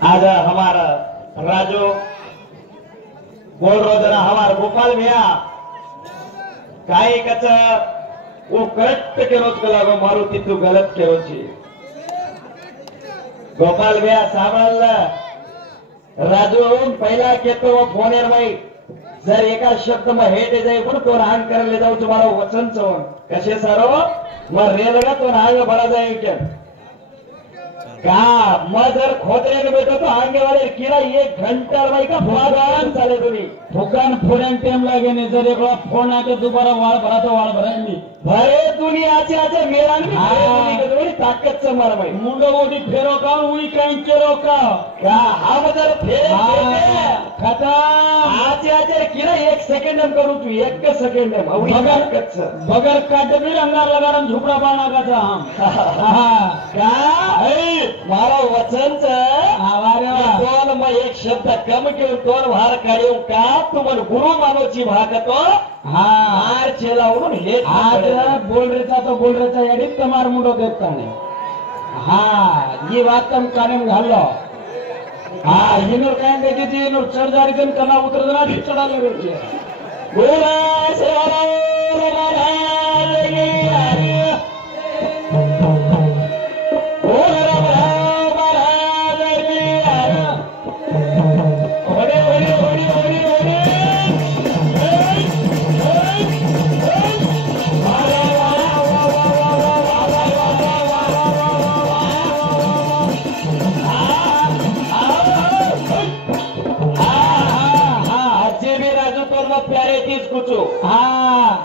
आज हमारा राजू बोल रो जरा हमारा गोपाल भैया काय कच वो करेक्ट केरोच कलागो मारुति तू गलत केरो छी गोपाल भैया सांभाळ राजू पहिला केतो फोन एर माई जर एका शब्द में हेट जाए पण तो रान कर ले जाऊ तुम्हारा वचन चवन कसे सारो मग रेलगा तो आगे बढ़ा जाए क्या का मग जर खोदरे बैठो तो आगे वाले किरा 1 घंटा भाई का फोन चाले तुम्ही दुकान फोड़ने टाइम लगे नहीं जर एक फोन आके दोबारा वाल भरा तो वाल भरा नहीं भरे दुनिया आचे मेरा नहीं ताकत से मार भाई मुंडो मोटी फेरो का उई कहीं चेरो का हम जर फेर खत्म आचे किरा 1 सेकंड में करू तू 1 सेकंड में बगर काटे भी अंगार लगा झुपड़ा बाना का हम का मारा वचन तोन मग 1 शब्द कम घेऊन तोन भार काढू का तुम्हाला गुरु मानोची भागतो हार चेलावरून हे आज बोल रेचा एडिट तमार मुंडो देखता नहीं ये बात तुम काने में घालो इनोर काय देखे थी इनोर चढ़ जारी जन करना उतर जना चढ़ा ले रे बोला सेवारा महाराज की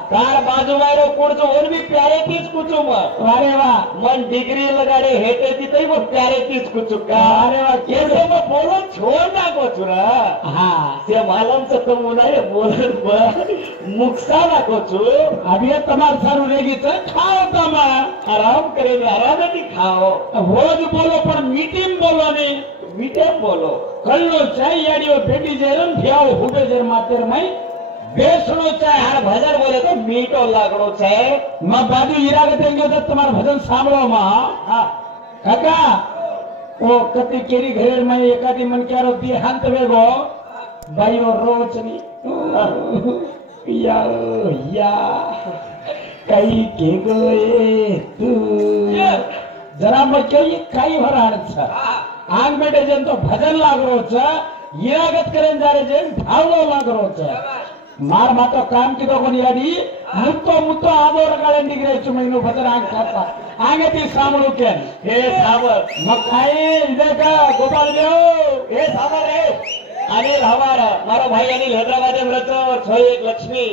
कार बाजू वायरो कुडचो और भी प्यारे तीच कुचू मग अरे वाह मन डिग्री लगाडे हेटे तिथे मग प्यारे तीच कुचू का अरे वाह कैसे मग बोलो छोड़ ना को चुरा ते मालमचं तो मुनारे बोलत मुक्सा ना को चू अभी तमार सारू रेगी तो खाओ तमा आराम करे आराम नहीं खाओ रोज बोलो पर मीटिंग बोलो नहीं मीठे बोलो कल्लो चाय याडियो बेटी जेरन ठेव हुबे जर मातेर मई बेसणो चाहे यार भजन बोले तो मीठो लागणो चाहे मैं बाजू हीरा देंगे तो तुम्हारा भजन सांभळो मां काका ओ कती केरी घरेर में एकादी मन क्यारो दी हांत वेगो बाईओ रोचनी या या काही के गए तू जरा मग ये काही भराण छ आंग बेटे जन तो भजन लागरो छ हीरागत करेन जारे जन ढावलो लागरो छ मार मातो काम की तो कोणी आडी मुत्तो आदोर गाळन डिग्रेच महिनो भजन आंग खाता आंगे ती सामळू केन हे साबर मग काय इधर का गोपाल देव हे साबर रे अनिल हमारा मारो भाई अनिल हैदराबाद में रहतो और 1 लक्ष्मी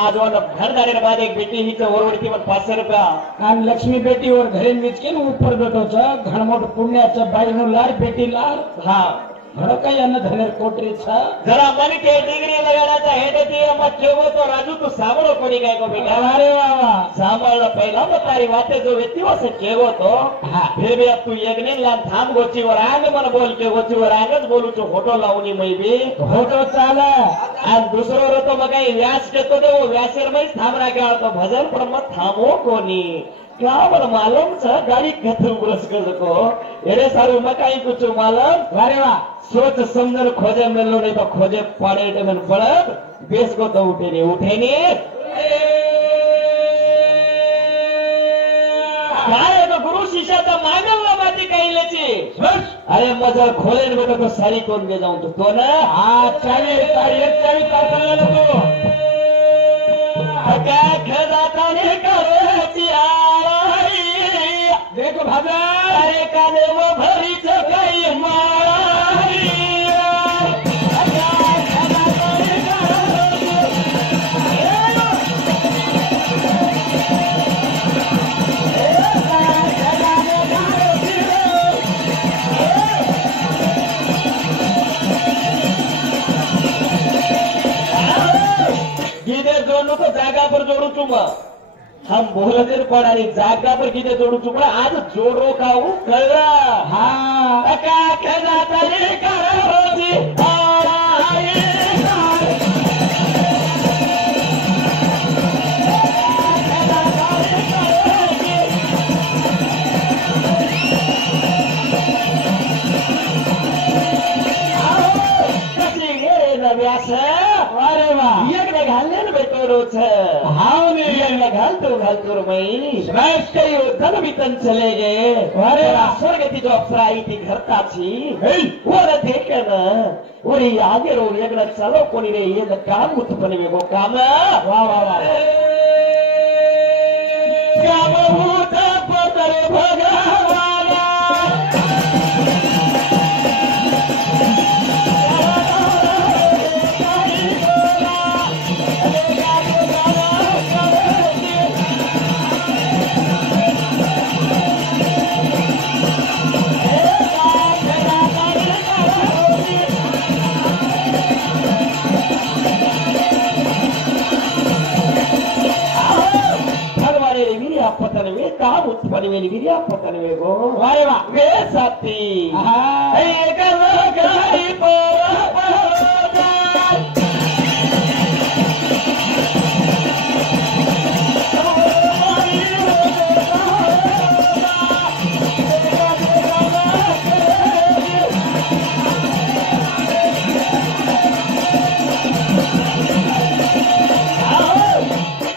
आज वाला घर जाने के बाद एक बेटी ही तो ओरवडती पण 500 रुपया आणि लक्ष्मी बेटी और घरे मीच के ऊपर बैठो छ घणमोट पुण्याचा बाईनो लार बेटी लार घणो काही अन्न धनेर कोटरी छ जरा मन के डिग्री लगाडाचा हेड ती मत ठेवो तो राजू तू सामळो कोणी काय को बेटा अरे वाह सामळला पहिला मग तारी वाते जो व्यक्ती वसे ठेवो तो फिर भी अब तू एकने ला थांब गोची वर आंग मन बोल के गोची वर आंगच बोलू तो फोटो लावणी मै बी फोटो चाले आणि दुसरो रतो मग काही व्यास देतो ते व्यासेर मै थांब राख्या तो भजन पण मत थांबो कोणी क्या बोल मालूम छ गाड़ी कथु ब्रश कर को एरे सारू मकाई कुछ मालूम अरे वाह सोच समझन खोजे मिलो नहीं तो खोजे पाड़े टमन पड़त बेस को तो उठे नहीं काय तो गुरु शिष्याचा मागल ना बाती काही लेची अरे मजा खोले न बेटा तो सारी कोण दे जाऊं तो ना चावी तारखाला नको क्या खजाता ने करे देखो भाजा अरे काने वो भरी चकाई मारी गीते जोड़ू तो जागा पर जोड़ू चुमा हम बोलते पडारी जागा पर किती जोडू चुकला आज जोडो खाऊ कळला का खजाता रे रोजी तोच हाव ने यांना घालतो घालतो मई श्रेष्ठ धन भी तन चले गए अरे स्वर्ग की जो अप्सरा आई थी घर ताची वर देखे ना वर आगे रो एकदा चलो कोणी रे ये काम उत्पन्न वेगो काम वा वा वा काम होत पदर भगवाना पतनवे काम उत्पन्न पतनवे गो वारे वा वे साथी एक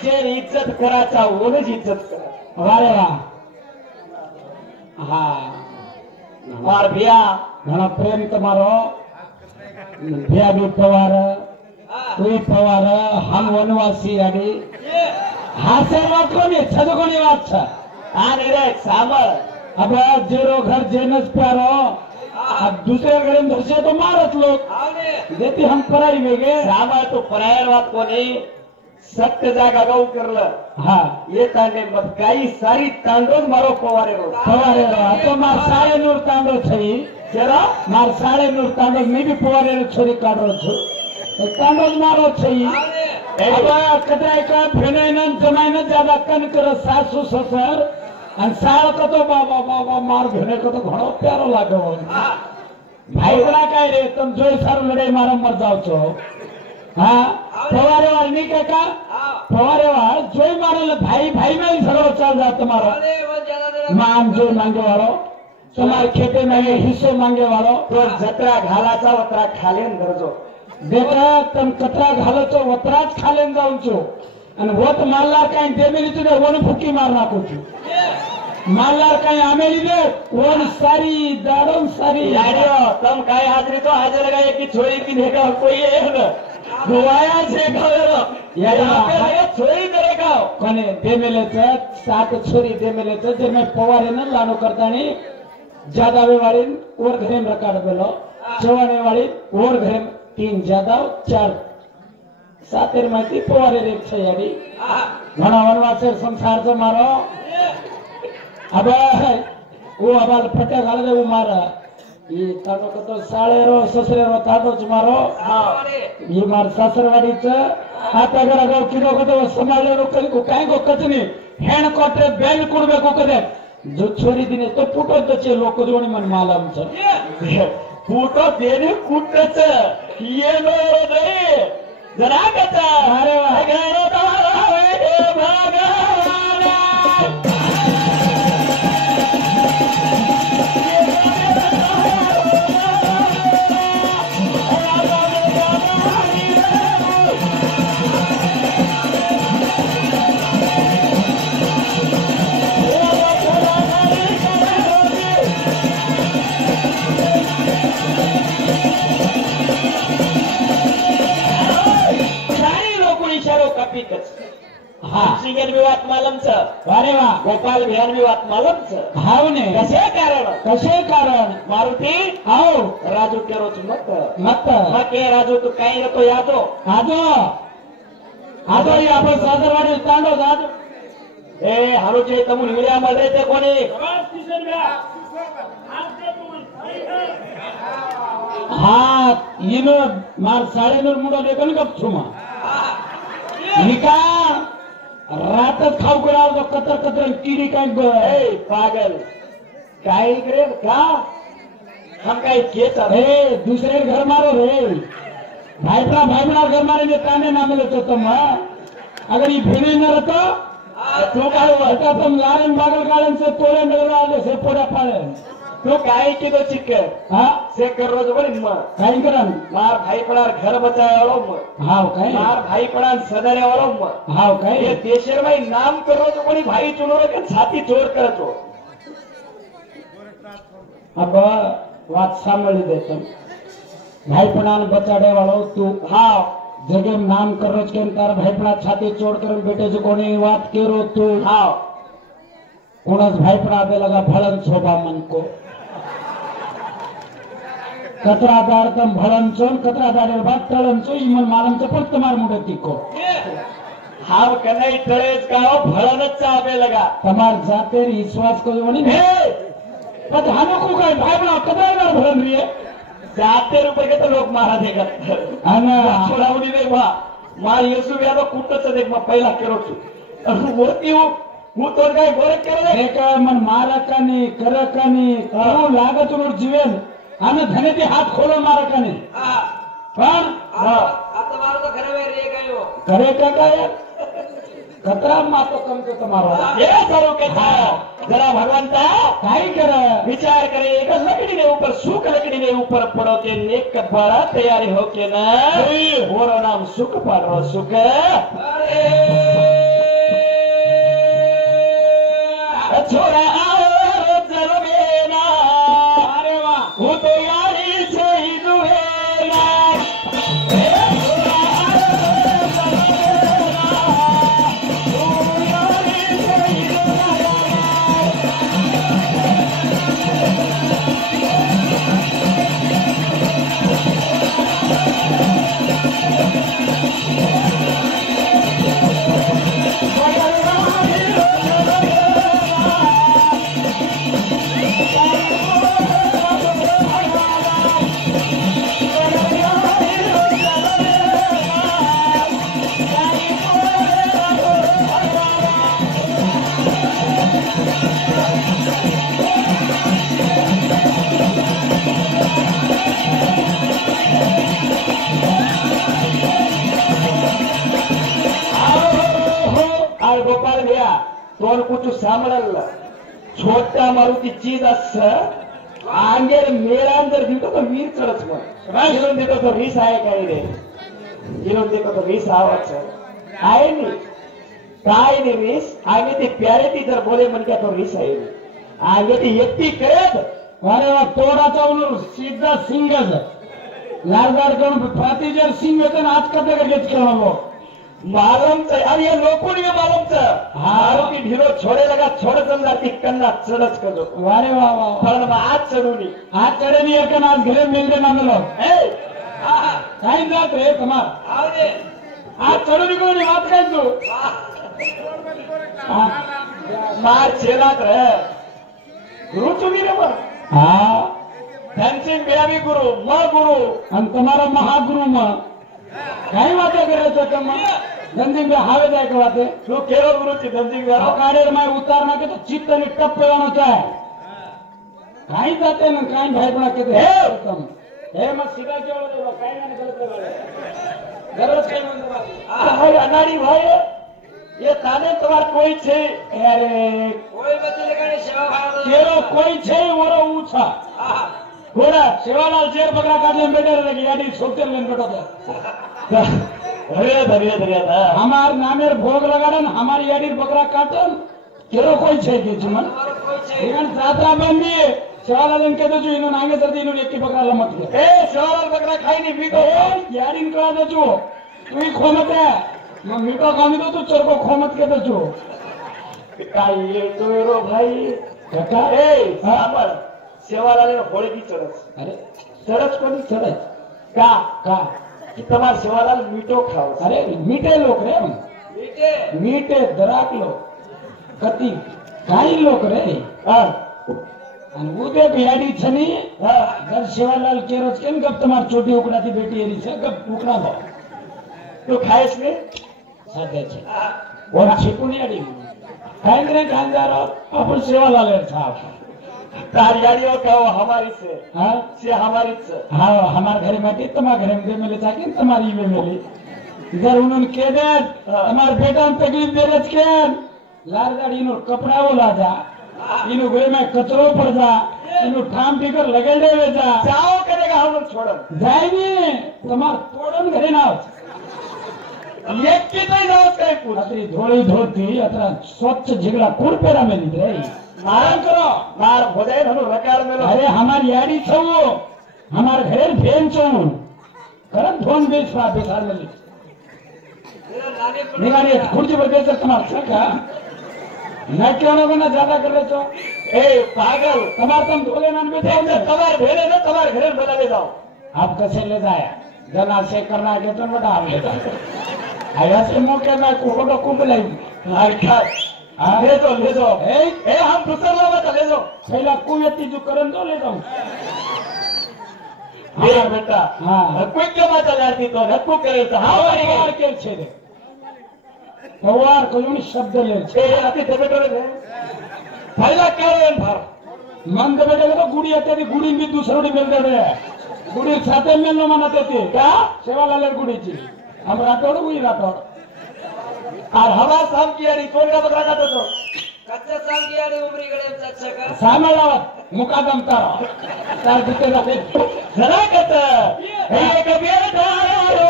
लगाई इज्जत कराचा ओनच इज्जत करा वारे वा हा मार भिया घणो प्रेम તમારો ભિયા બી પવાર તું પવાર હમ વનવાસી આડી હાસે વાત કોની છદ કોની વાત છે આ રે સાંભળ હવે જેરો ઘર જેનસ પ્યારો આ દૂસરે ઘરે ધરશે તો મારત લોક જેથી हम પરાઈ વેગે સાંભળ તું પરાયર વાત કોની सत्य जागा गाव करलं હા येताने मग काही सारी तांडून मारो पवारेरो પવારે તો માર સાડે નૂર તાંડો થઈ जरा માર સાડે નૂર તાંડો મે બી પવારે છોરી કાઢો છું તાંડો જ મારો થઈ હવે કદાય કા ફેનાઈને જમાઈને જ્યાદા કન કરે સાસુ સસર અને સાળ કતો બાબા બાબા માર ભેને કતો ઘણો પ્યારો લાગે ભાઈડા કાય રે તમે જોઈ સારું લડાઈ મારા મર જાવ છો હા પવારે વાળ ની કાકા પવારે વાળ જોઈ મારે ભાઈ ભાઈ માં ઝઘડો ચાલ જા તમારો मान जो मांगे वाळो तुम्हारे खेते में हिस्से मांगे वाळो तो जत्रा घालाचा वत्रा खालेन गरजो बेटा तुम कतरा घालो तो वत्राच खालेन जाऊन छो અને વોત મારલા કાઈ દેમી લીધું ને વણ ફૂકી માર નાખું છું મારલા કાઈ આમે લીધે વણ સારી દાડમ સારી याडियो तम काय हाजरी तो हाजर लगाए की छोरी की नेका कोई है न गोवाया छे खावेरो याडियो ये छोरी करेगा કોને દેમેલે છે સાત છોરી દેમેલે છે જે મેં પવારે ન લાનો કરતાની ज्यादा वाली और घरे में रकाड बेलो चवाने वाली और घरे तीन ज्यादा चार सातेर माहिती पवारे रेख छे याडी घणा वनवासे संसार जो मारो अब वो अबाल फटे गाल दे वो मारा ये तानो कतो साळेरो ससरेरो ताडो ज मारो ये मार सासरवाडी च आता अगर अगर किलो कतो संभाळलेरो कई को काय को कचनी हेण कोटरे बेल कुडबे को कदे जो छोरी दिने तो फुटो तो चे लोक जोणी मन मालम छ फुटो देने कुटच ये नो रे जरा कचा अरे वाह घरो तारा हे भगवान सिंगल भी वात मालम छ अरे वाह गोपाल भियान भी वात मालम छ हाव ने कसे कारण मारुती आओ राजू केरो छ मत के राजू तू काही रे तो यादो आजो आजो ये आपण सासरवाडी तांडो जाजो ए हारो जे तमु निवड्या मध्ये ते कोणी हाँ इनो मार साडे नूर मुडो देखन कप छुमा निका रात खाऊ कराव तो कतर कतर कीड़ी काय ए पागल काय करे का हम काय के छ ए दूसरे घर मारो रे भाईबड़ा घर मारे ने ताने ना मिले तो तुम अगर ये भेने न रहतो तो काय हटा तुम लारेन बागल गालन से तोरे नगरवाले से पोड़ा पाड़े તું કાંઈ કીધો ચીકર હા से करो जो बड़ी म કાઈ કરન मार भाई पड़ा घर बचाया वालो म હાવ કાઈ मार भाई पड़ा सदारे वालो म હાव ये કાઈ देशर में नाम करो जो बड़ी भाई चुनो रे के छाती जोड़ कर छो अब વાત સાંભળી દે તમે ભાઈપણાને બચાડે વાળો તું हाँ જગે નામ કરો છે કેમ તારા ભાઈપણા છાતી ચોડ કરીને બેઠે છે કોની વાત કેરો તું हाँ કોણસ ભાઈપણા દે લગા ભળન શોભા મન को કતરાદાર તમ ભળન છો ને કતરાદાર વાત તળન છો ઈ મન માલમ છે પણ તમાર મુડે તીકો हाव कन्हई तळेज गाव भळनच चाबे लगा તમાર જાતે વિશ્વાસ કર્યો નહીં हे પછી હાનો કો કઈ ભાઈપણા કતરાદાર ભળન રે जाते रुपये के तो लोग मारा देगा અને छोडावडी दे वा मार येसु यादव कुठच देख मग पहिला केरो छु वरती હું તો કઈ ગોરખ કરે રે એક મન મારકાની કરકાની તારું લાગત નું જીવન આને ધનેથી હાથ ખોલો મારકાની હા પણ આ તમારો તો ઘરે રે ગયો ઘરે કાકા યાર કતરા માં તો કમ તો તમારો એ કરું કે જરા ભગવંતા કાઈ કરે विचार करे एक लकड़ी ने ऊपर सुख लकड़ी ने ऊपर पड़ो के नेक बड़ा तैयारी हो के ना ओरो नाम सुख पड़ो सुख अरे छोरा आओ जरमे ना અરે વાહ હું તો યારી છે હિદુએ ના એ છોરા आओ जरमे ना હું યારી છે હિદુએ ના आर गोपाल भैया तोन कुछ सांभळल छोटा मारुती चीज अस आंगेर मेळान जर दितो तो वीर चढच मग गिरून देतो तो वीस आहे काय रे गिरून देतो तो वीस आवाच आहे नी काय नी वीस आगे ती प्यारे ती जर बोले मन क्या तो वीस आहे आगे ती एकटी करत અરે વાહ તોડાचा ઓલું સીધા સિંગ જ લાલદાર કણ પ્રાતિજર સિંગ હતો ને આજ કતે કે કેળવો मालूम च अरे ये लोकों ने मालूम च हाँ। आरोपी ढिलो छोड़े लगा छोड़ जमला ती कन्ना चढच करतो વારે વાહ વાહ पण मग आज चढूनी આ ચડે ની એક આજ ઘરે મેલરે ના મેલો ए आहा કાઈ જાત રે તમાર આવજે આ ચડુની કોની વાત કાઈ તું હા मार छेलात रे गुरु चुकी रे मग હા धनसिंग बेबी गुरु म गुरु અને તમારા મહાગુરુ માં કાઈ વાતે કરે છે તમે ધનસિંહ હાવે જાય કે વાતે तू केरो गुरु ची धनसिंग बेरो કાડેર માં ઉતાર નાખે તો ચિત્ત ની ટપ પેવાનો છે કાઈ જાતે ને કાઈ ભાઈ પણ કે હે તમ હે માં સીધા કેવડો દેવા કાઈ ના ગલત કરે ગરજ કઈ ન દેવા भाई अनाड़ी भाई ये ताने तुम्हार कोई छे અરે कोई बच्चे लगाने सेवा भाव તેરો કોઈ છે ઓરો ઊંચા ઘોડા સેવાલાલ શેર બકરા કાઢલે બેઠે રહે કે યાડી સોતેર લઈને બેઠો છે धरिया धरिया धरिया था हमार नामेर भोग लगाड़े ने हमारी याडी बकरा काटे ने केरो कोई छे के मन इगन जात्रा बंदी सेवालाल ने कहतो छु इनो नागे सरती इनो एकी बकरा लमत के ए सेवालाल बकरा खाई नहीं बीतो याडी ने कहा दो छु तू ही खोमत है मैं मीठो खामी दो तू चरको खोमत के दो छु काय ये तो भाई काका ए साबर सेवालाल ने होळी की चढच अरे चढच कोणी चढ़े का का की તમાર સેવાલાલ મીઠો ખાવ अरे मीठे लोग रे मीठे मीठे दराक लोग कति काई लोग रे હા અને ઉદે ભિયાડી છની હા ઘર સેવાલાલ કેરો છે કેમ ગપ તમાર ચોટી ઉકડાથી બેટી એરી છે ગપ ઉકડા દો तू खायस ने સાધે છે ઓર છીકુની આડી કાંગરે કાંગારો આપણ સેવાલાલ એ છાપ तार याडियो कहो हमारी से હા हमारी से हाँ हमारे घरे में तुम्हारे घरे में मिले जाके तुम्हारी में मिली इधर उन्होंने कह दे हमारे बेटा ने तकलीफ दे रच के लाल गाड़ी नो कपड़ा वो ला जा इनो घरे में कचरो पड़ जा એનું ઠામ ફિકર લગાડી દે જા જાઓ કરેગા हम छोड़ જાય ને તમાર તોડન ઘરે ના આવ एक की तो जाओ करे पूरा અતરી ધોળી ધોતી અતરા સ્વચ્છ જીગડા કુડ પેરા મેલી દે मार करो मार भोजाय हनु रकार मेलो અરે हमार यारी छौ हमार घर भेन छौ करत धोन बेसवा बेसार मेली निगानी खुर्ची पर बेच તમાર સકા ના કેવાનો ના જ્યાદા કરે છો ए पागल તમાર તમ ધોલે ના બેઠા तमार भेले न तमार घरे बना ले जाओ आप कैसे ले जाया जना से करना के तो बड़ा आप ले जाओ आया से मौके में कोडो कुंबलाई हरखा ले जाओ ए हम दूसरा लोग तो ले जाओ पहला कुयती जो करन तो ले जाओ मेरा बेटा हाँ कोई के बात जाती तो नक्कू करे तो हां पवार के छे रे पवार कोई शब्द ले छे ए अति देबेटो रे पहला केळेन भर मन दबे तो गुड़ी आते गुड़ी भी दूसरोडी मेल दे गुड़ी साथे मेल नो मानते थे क्या सेवालाल गुड़ी जी हम राठौड़ हुई राठौड़ और हवा शाम की यारी तोड़ का बकरा काटो तो कच्चा साम की यारी उमरी गड़े चाचा का सामलावत मुकादम तारो तार बिते रहे जरा कत एक बेटा रो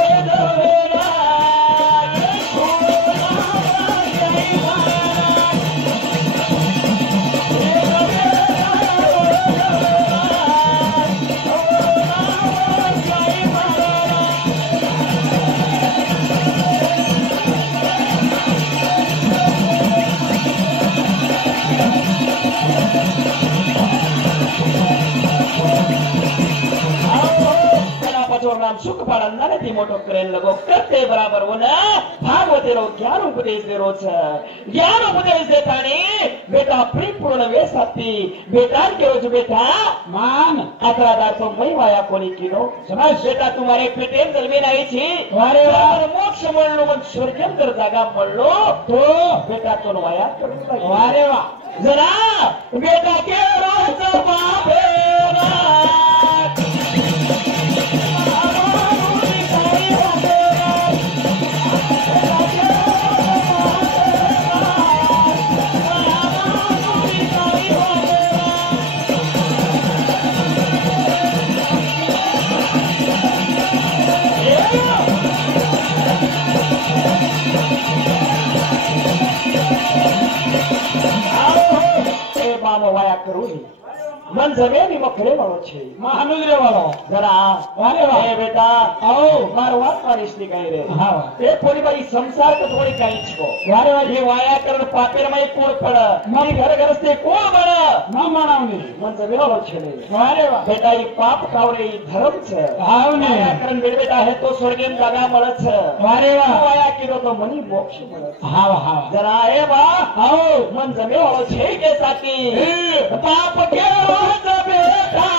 दोरा नाम सुख पाडा નથી મોટો કરેલ લગો કરતે બરાબર હોના ભાગવતેરો જ્ઞાન ઉપદેશ દેરો છે જ્ઞાન ઉપદેશ દેતાની બેટા પરિપૂર્ણ વેસાતી બેટા કેવો છો બેટા मान આતરાદાર તો મય વાયા કોની કીનો સમાજ બેટા तुम्हारे पेटे जलमेन आई छी वारे वाह मोक्ष મળનો મન સ્વર્ગમ કર જાગા મળલો तो બેટા તો વાયા કરું वारे वाह जरा बेटा के रोज बापेरा વાયા કરું મન જમેની મખરે વાળો છે महानुद्रे वालो જરા वारे वाह એ બેટા आओ મારો વાત મારીશ ની કઈ રે हाँ એ થોડી બારી સંસાર તો થોડી કઈ છો वारे वाह ये वाया करण पापेर में कोण पड मारी घर घर से कोण बन ना मानावनी मन जमे वालो છે ને वारे वाह બેટા ઈ પાપ કાવરે ઈ ધર્મ છે आवने વાયા કરણ બેડ બેટા હે તો સ્વર્ગેમ જાગા મળે છે वारे वाह વાયા કીધો તો મની મોક્ષ મળે છે हाँ हाँ જરા એ બા आओ मन जमे वालो છે કે સાથી પાપ કે રોજ બેટા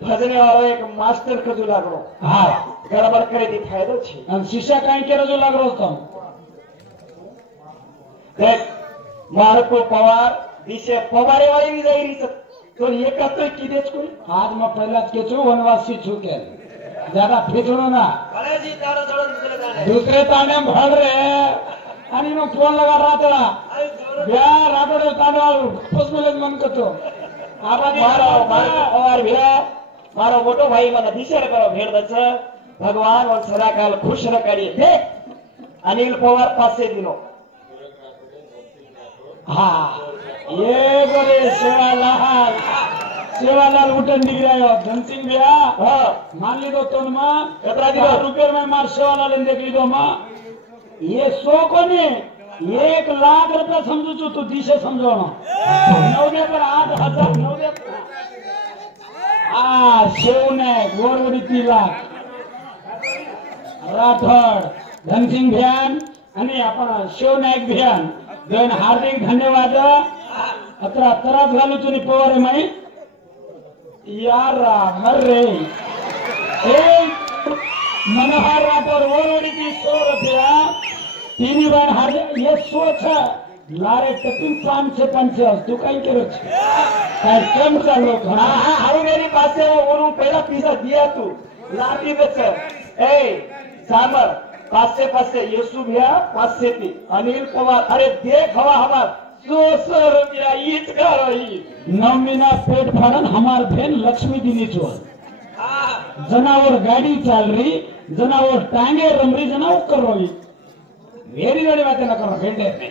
ભજને વાળો એક માસ્ટર કજુ લાગણો हाँ ગડબડ કરે તી ફાયદો છે हम शीशा काई के रजो लाग रहो तुम देख मारको पवार दिशे पवारे वाली भी जाई रही तो एक तो कीधे कोई आज मैं पहला के छु वनवासी छु के ज्यादा फिजड़ो ना भले जी तारो जोड़ो दूसरे जाने दूसरे ताने में भड़ रहे आणि नो फोन लगा रातड़ा आई जोड़ो ब्या रातड़े ताने फस मिले मन कतो आबादी मारो मारो पवार भीरा मारो मोटो भाई मन दिशे करो भेड़ दच भगवान और सदा काल खुश रखड़ी देख अनिल पवार पासे दिनो हाँ ये बोले सेवालाल उठन दिख धनसिंह भैया हाँ मान ली दो तुम माँ कतरा दिनो? रुपये में मार सेवालाल ने देख ली दो माँ ये 100 को नहीं 1 लाख रुपया समझू छू तू दिशे समझो ना नवदे पर 8,000 नवदे पर शेव ने गोरवडी 3 लाख राठोड धनसिंह भैयान आणि आपण शिव नाईक भैयान दोन हार्दिक धन्यवाद अत्र तराज घालू चुनी पवारे माई यार मर रे ए मनोहर राठौर ओरडी की सोर दिया तीन बार हार ये सोच लारे टपिंग 5 तू कहीं करो काय केम चालू हारू मेरी પાસે ઓરું પહેલા પીસા દિયા તું લાતી દેછ ए सामर 500 येसु भैया 500 थी अनिल पवार अरे देख हवा हमार 200 रुपया ईच का रही नवमीना पेट फाड़न हमार बहन लक्ष्मी दीनी चोर जनावर गाड़ी चाल रही जनावर टांगे रम रही जनावर कर रही मेरी गाड़ी बातें न करो भेंटे में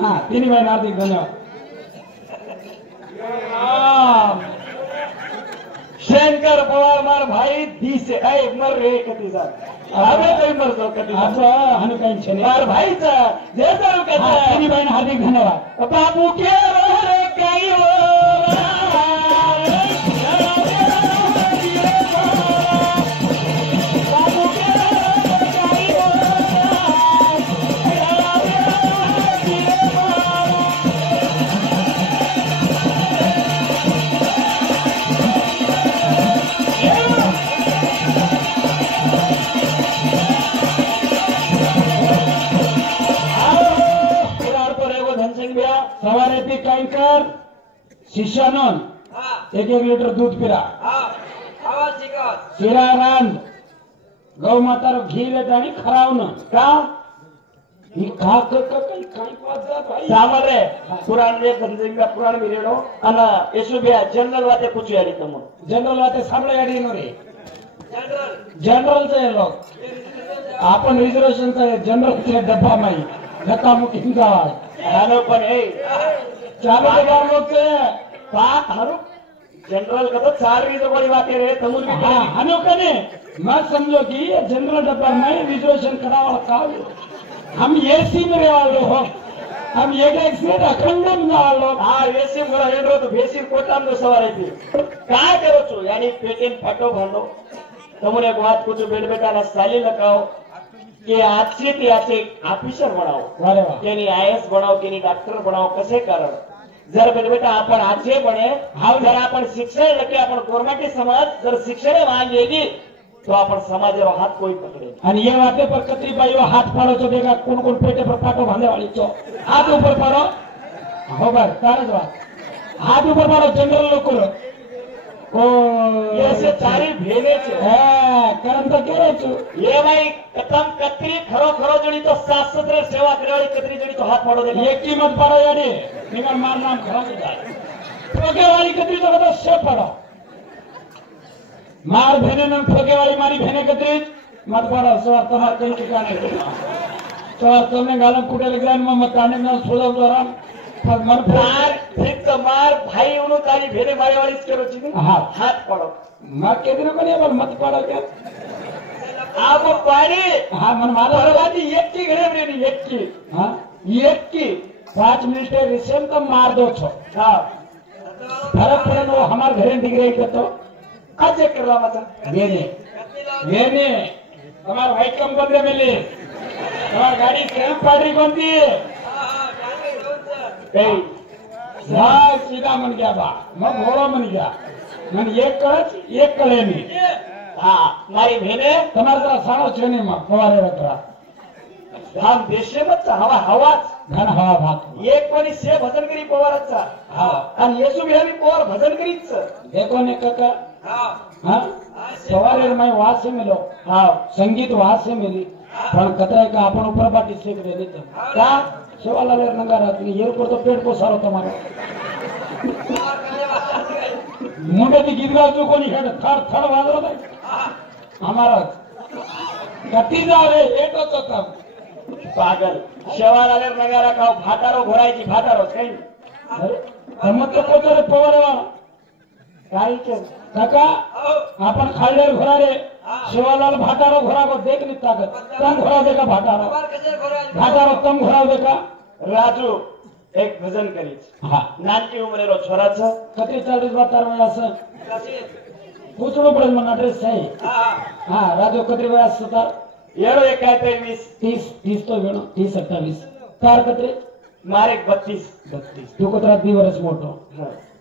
हाँ तीन भाई हार्दिक धन्यवाद शंकर पवार मार भाई दी से ऐ मर रे कती जा हमें कोई मर दो कती अच्छा हनु काही छे मार भाई चा जैसा कहता है तीन भाई हार्दिक धन्यवाद बाबू के रे कई हो सवारे ती काही कर शिष्यानं हा 1 लिटर दूध पिरा हा आवाज शिकत शिरा रांद गौ मातार घी देत आणि खरावणं का ही खा काही काही वाजत भाई सामर रे पुराण रे धंधेगा पुराण मिरेडो अन येसुबिया जनरल वाते पूछू याडी तम जनरल वाते सामळे गाडी नो रे जनरल जनरलचे लोक आपण रिझर्वेशनचा जनरलचे डब्बा माई धक्का मुकीन जावा हानो पण ए चालू बार लोग पाक हारू जनरल कतो 4 रीजो कोणी वाते रे तमुल भी हाँ हनो कने मत समझो कि ये जनरल डब्बा में रिजर्वेशन करा वाला का हम एसी में रहे वाले हो हम एक सीट अखंड में वाले हा एसी मला हेडरो तो बेसी कोटाम नो सवार थी काय करो छु यानी पेटेन फटो भांडो तमुने एक बात कुछ बेट बेटा ना साली लगाओ कि आजचे ते आचे ऑफिसर बनाओ वारे वाह केनी आयएस बनाओ केनी डॉक्टर बनाओ कसे कारण जर बेट बेटा आपण आजे बने हा जर आपण शिक्षण लके आपण गवर्नमेंट समाज जर शिक्षण मान लेगी तो आपण समाजेरो हाथ कोई पकड़े आणि ये वाते पर कतरी बाई हाथ पाड़ो तो देखा कौन कौन पेटे पर पाटो बांधे वाली चो हाथ ऊपर पाड़ो हो बार तारज बात हाथ ऊपर पाड़ो जनरल लोग करो ओ ऐसे चारी भेले छे करम तो करे छु ये भाई कतम कतरी खरो खरो जणी तो शास्त्र सेवा करवाली कतरी जणी तो हाथ पाड़ो दे एक की मत पाड़ो याडी निगर मार नाम खराब जाए ठोके वाली कतरी तो बता से पाड़ो मार भेने न ठोके वाली मारी भेने कतरी मत पाड़ो सवार तुम्हार कहीं ठिकाने सवार तुमने गालम कुटे ग्रांड में मत काने में सोलह दौरान पर मन मार ठीक तो मार भाई उनो तारी भेले मारे वाली करो छी हाँ हाथ पाड़ो मार के दिन को नहीं पर मत पाड़ो क्या आप पाड़ी हाँ मन मारो बर्बादी एक की घरे रेडी एक की हाँ एक की 5 मिनट रिसेंट तो मार दो छो हां फरक पड़े वो हमार घरे दिख रही के तो आज करला मचा वेने तुम्हार व्हाइट कंपनी मिली तुम्हार गाड़ी क्रैम्प पाड़ी कौन थी ए हाँ सीधा मन गया बा मैं घोड़ा मन गया मन एक कड़े नहीं हां मारी भेले तुम्हारे तरह साड़ो छे नहीं मां फवारे रखरा हम देशे मत हवा हवाच घन हवा भात एक कोणी से भजन करी पवाराचा हाँ आणि येसु बिहारी पवार भजन करीच देखो ने काका हा हाँ फवारे में वहां से मिलो हां संगीत वहां से मिली पण कतरा का अपन ऊपर बाटी से करे नहीं का सेवाला नंगारा ये पर तो पेट को सारो तुम्हारा मुंडे ती गीत गावतो कोणी हेड थर थर वाजलो नाही हमारा कती जाव रे एटोच होता पागल शेवाल आले नगारा खाओ भातारो घोरायची भातारो काही मत तो कोतो रे पवारवा काही के काका आपण खाल्लेर घोरा रे शिवालाल भाटारो घोरा को देख नहीं ताकत तम घोरा देखा भाटारो बार कसे घोराज भाटारो तम घोरा देखा राजू एक भजन करीच हा नानकी उमरेरो छोराच कती 40 बार वय असं कसे पूछणं पडेल मला ड्रेस आहे हा हा राजू कती वय असं तर येडो एक काय 20 30 तो घेणं 30 28 तार कतरे मारे 32. 32 તું કતરા 2 વર્ષ મોટો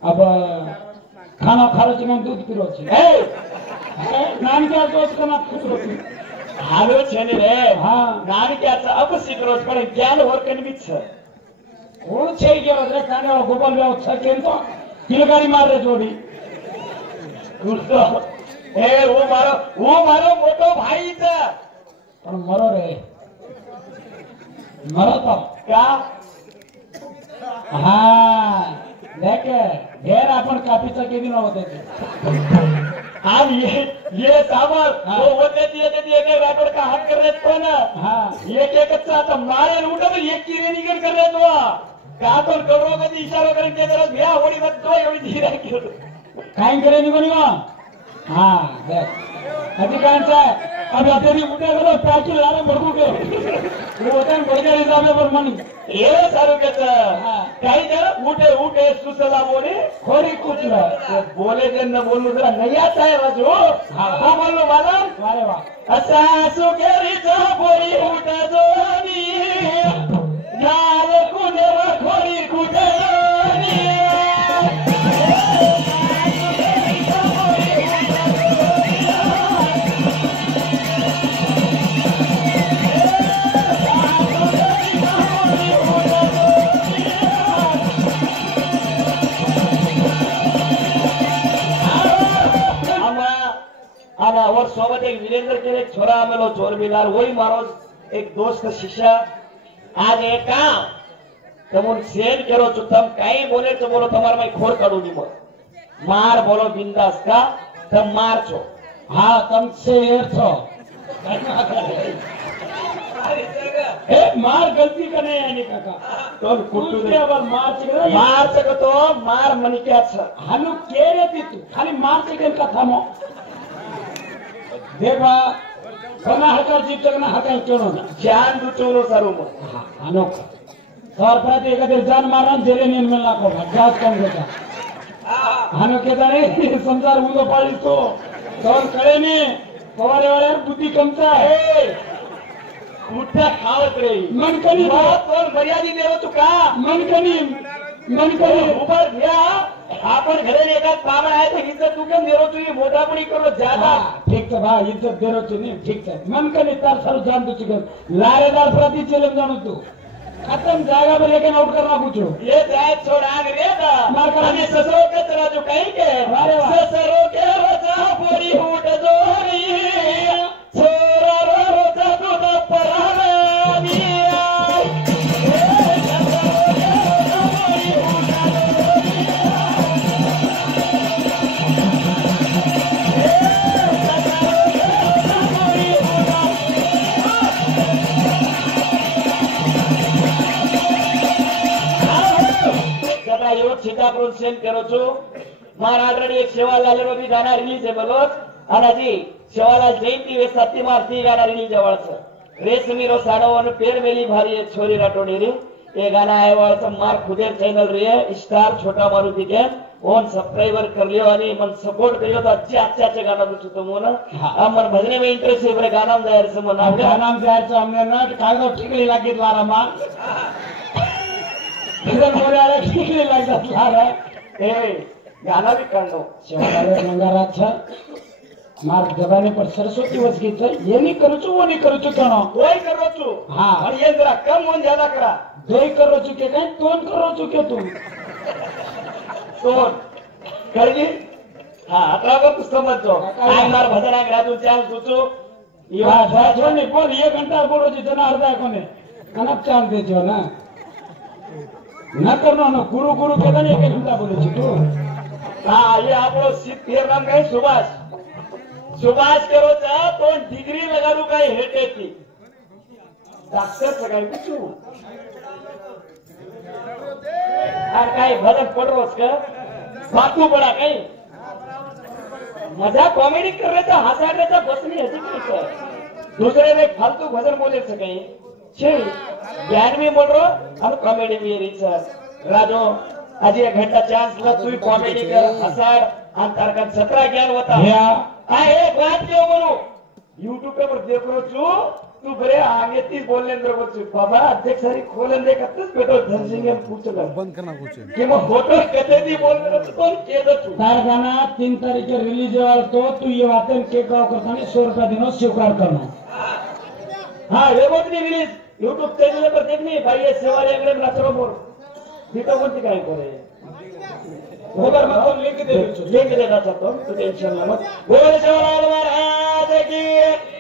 अब ખાનો ખારો છે મને દૂધ પીરો છે એ નામ ક્યાં દોસ્ત કના ખુશરો છે હાલો છે ને રે હા નાની ક્યાં છે અબ શીખરો છે પણ જ્ઞાન વર્કન બી છે હું છે ગયો રે કાને ગોપાલ ભાવ છે કેમ તો કિલગારી માર રે જોડી એ હું મારો મોટો ભાઈ છે પણ મરો રે મરો તો का हाँ देखे ढेर अपन काफी सके भी ना होते थे हम ये सामान हाँ। वो होते थे एक राठौड़ का हाथ कर रहे थे ना हाँ एक अच्छा था मारे रूट में एक कीड़े निकल कर रहे तो का तो करो का इशारा करके तरह भैया होड़ी मत तो ये धीरे क्यों काइन करे नहीं बनी वहाँ हाँ देख अधिकांश है अब तेरी उठे करो पैकी लारे भड़कू के वो होते हैं बढ़ हिसाब में पर मनी ये सारू के हाँ। कहीं जरा उठे उठे सुसला बोले खोरी कुछ ना वो बोले जन न बोलू जरा नहीं आता है राजू हाँ। हाँ बोलो मालूम वारे वाह सासू के रिचा बोरी उठा जोनी नाल कुने खोरी कुटनी और सोबत एक वीरेंद्र के एक छोरा आमेलो चोरबीलार वही मारो एक दोस्त शिष्य आज एक काम तमुन सेन करो छो तम कई बोले तो बोलो तमार में खोर काढू नी मार बोलो बिंदास का तम मार छो हाँ तुम शेर छो ए मार गलती करने यानी काका तो कुट्टू कुत्ते अब मार चिकरा मार सको तो मार मनी क्या छ हनु केरे ती तू खाली मार चिकन का थामो देखा बना हकर जीत तक ना हकर क्यों ना जान दुचोलो सारू मो अनोखा सर प्रति एक दिन जान मारना जेरे नींद मिलना को जात कम देता हनु के दारे संसार मुंडो पाली तो करे ने पवारे वाले बुद्धि कमता है कुट्टा खावत रे मन कनी बात और मर्यादी देव तू का मन कनी ऊपर गया आपण घरे एका काम आहे ते इज्जत तू केम देरो तू मोठापणी करो ज्यादा ठीक है भाई इज्जत दे रो नहीं ठीक है मन कनी तार सर जान तू चिकन लारेदार प्रति चलन जानो तू खत्म जाएगा पर लेकिन आउट करना पूछो ये जाए छोड़ा रे दा मार कर अने ससरो के तरह जो कहीं के अरे वाह। ससरो के रोजा पूरी उठ जोरी छोरा रो रोजा तू द परानी सीतापुर सेंड करो छो मार ऑलरेडी एक सेवालाल रो भी गाना रिलीज है बोलो અને જી સેવાલાલ જયંતિ વે સત્યમાર્થી ગાના रिलीज आवळ છે રેશમીરો સાડો અને પેર મેલી ભારી એક છોરી રાટોડી રી એ ગાना આવ્યો છે માર ખુદે ચેનल રે સ્ટાર छोटा मारुति के ओन सब्सक्राइबर कर लियो आणि मन सपोर्ट करियो तो अच्छे गाना बुचू तो मोना हम मन भजने में इंटरेस्ट है बरे गाना में जायर से मन गाना में जायर से हमने नट कागदो ठीक नहीं लागित लारा मार इधर मोरे आले ठीक नहीं लागित लारा ए गाना भी काढलो शिवालाल गंगाराज છે मार जबानी पर सरस्वती वस गीत ये नहीं करू छु वो नहीं करू छु कनो कोई करो छू हाँ। और ये जरा कम मन ज्यादा करा दोई करू छु के कहीं तोन करू छु के तू तो करगी हाँ अतरा को तू समझो आज मार भजन आ राजू चाल तुचो ये बात नहीं बोल 1 घंटा बोलो जी जना अर्धा कोने कनक चाल दे जो ना न करनो न गुरु गुरु के तने 1 घंटा बोले छी तू हाँ ये आपलो सिद्धेर नाम काय सुभाष सुभाष करो चा तो डिग्री लगाडू काय हेटे ती डॉक्टर सगळं कुचू आ काय भजन पडरोस का बातू पडा काय मजा कॉमेडी कर रहे था हसाड्याचा बसनी हसी काय दूसरे ने फालतू भजन बोले से काही छे ज्ञान भी बोल रो और कॉमेडी भी रही सर राजो आज 1 घंटा चांस ला तू कॉमेडी कर हसाड अंतर का 17 ज्ञान होता या हाँ एक बात क्यों बोलूं यूट्यूब पे पर देख रो छू तू बरे आगे तीच बोलले बरोबर बाबा अध्यक्षारी खोलन दे कत्तच भेटो धनसिंग पूछला बंद करना कुछ कि मग फोटो कते दी बोलले तो कोण केलं तू तार गाना 3 तारीख रिलीज तो तू ये वातन के गाव करताना 100 रुपया दिनो स्वीकार करना हाँ ये बहुत नहीं रिलीज यूट्यूब चैनल पर देखनी भाई ये सेवाली अंगड़े में नाचरो बोल दीटो कोणती काय करे होगर मत लिंक दे लिंक देना चाहता हूँ तो टेंशन ना मत बोल सेवालाल महाराज की